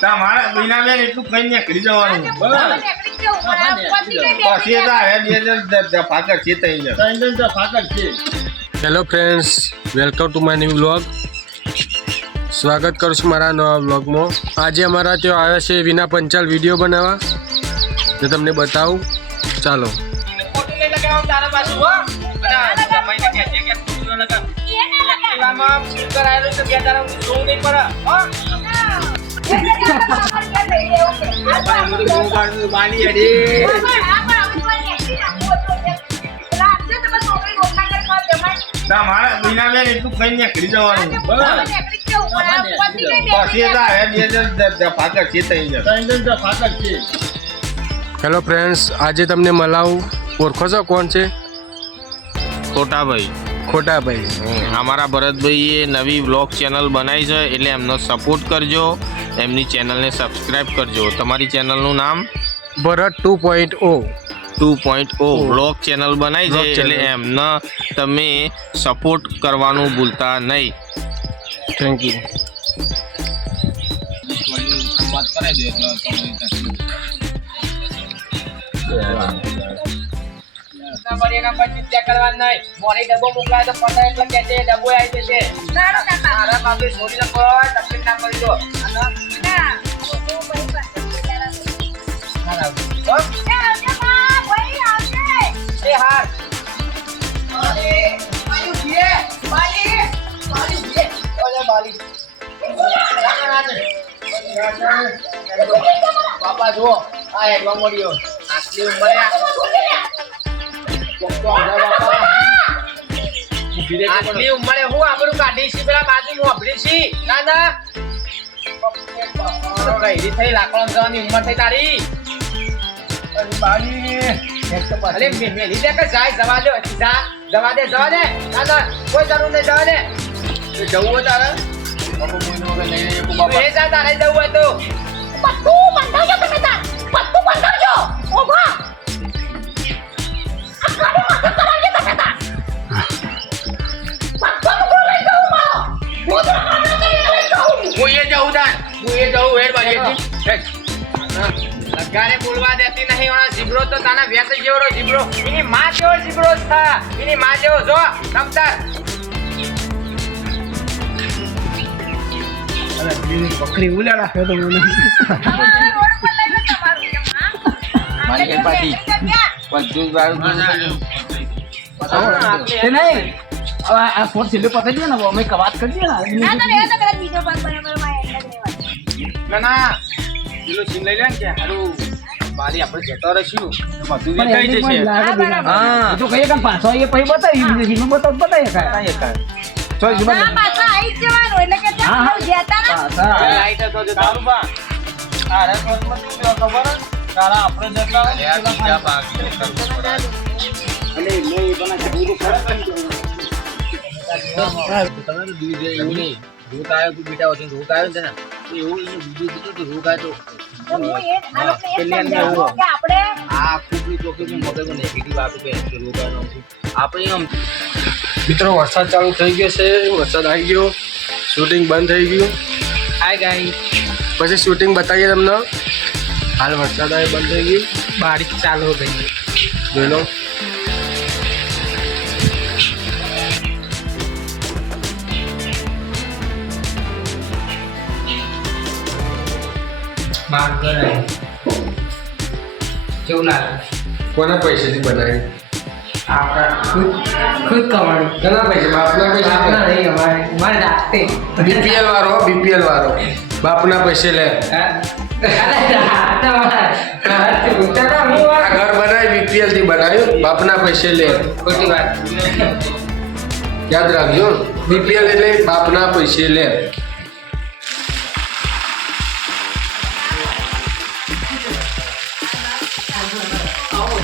તમારે બીનાબેન એટલું કઈ નીકળી જવાનું. પછી એ બે જણ દ- દફા તઈ ત્રણ જણ ફાકર છે hello friends welcome to my new vlog સ્વાગત કરું છું મારા નવા વ્લોગમાં આજે અમારા ત્યાં આવ્યા છે વિના પંચાલ વીડિયો બનાવવા. જે તમને બતાવું. ચાલો. બીનાબેન એટલું કઈ નીકળી જવાનું. હેલો ફ્રેન્ડ્સ આજે તમને મલાવું ઓળખો છો? કોણ છે? ખોટાભાઈ. ખોટાભાઈ. અમારા ભરતભાઈએ નવી બ્લોગ ચેનલ બનાવી છે એટલે એમનો સપોર્ટ કરજો. એમની ચેનલને સબસ્ક્રાઇબ કરજો. તમારી ચેનલનું નામ? Bharat two point O. Two point O. Blog channel બનાવી છે એટલે એમને તમે સપોર્ટ કરવાનું ભૂલતા નહીં. થેન્ક યુ ચિંતા કરવાની નહીં મોરી ડબ્બો મોકલાય તો પતા એટલે કે ડબ્બો આવી જશે મારા બાપે ના ઓલે બાલી બાપા જુઓ આ હેડવા મળ્યો આટલી ઉંમરે બાપા આટલી ઉંમરે હું આપણું કાઢી છી પેલા બાજુ મોભરી છી ના ના. તો થઈ? લાકડા જવાની ઉંમર થઈ તારી? અરે મેલી દે કે જાય જવા દે જવા દે જવા દે. ના ના કોઈ જરૂર નહીં જવા દે. જવું હોય તારે? તું એ જા તારે જવું હોય તો. હું એ જવું હેડ બાજી. લગારે બોલવા દેતી નહીં ઓનો જીબ્રો તો તાના વ્યાસ જેવો જીબ્રો એની માં જેવો જીબ્રો થા. એની માં જેવો જો સમતા બકરી ઉલા રાખ્યો તો મને. એ નહીં. હવે આ ફોન છેલ્લે પકડી દે ને અમે વાત કરી દે ને. ના ના ના. પેલો સીન લઈ લે ને કે હારું. મારી આપણે જતા રહીશું. બધું પણ જશે. બિના. હા. તો કહીએ કે પાછો એ પછી બતાવી હિન્દીમાં બતાવ બતાવીએ કાંઈ. ચલ જીવન પાછા લાઈટ તો જો દારૂ બા. તારે કોર્ટમાં મત ખબર? હે? તારા આપણે જેટલા હોય ને એટલા પાંચ. અને મેં એ બના પૂરું ખરા કરી દઉં. મિત્રો વરસાદ ચાલુ થઈ ગયો છે વરસાદ આવી ગયો. શૂટિંગ બંધ થઈ ગયું. આઈ ગાઈ પછી શૂટિંગ બતાવીએ તમને. હાલ વરસાદ આવે બંધ થઈ ગયું. બારીક ચાલુ થઈ ગઈ. જોઈ લો બાર કરાય કેવું લાગે? કોના પૈસેથી બનાવી આપણા ખુદ ખુદ કમાણી. ઘણા પૈસા? બાપના આપણા પૈસા નહીં અમારે અમારે જાતે બીપીએલ વાળો બીપીએલ વાળો. બાપના પૈસે લે. આ ઘર બનાવી બીપીએલથી બનાવ્યું બાપના પૈસે લે. ખોટી વાત. યાદ રાખજો. બીપીએલ એટલે બાપના પૈસે લે.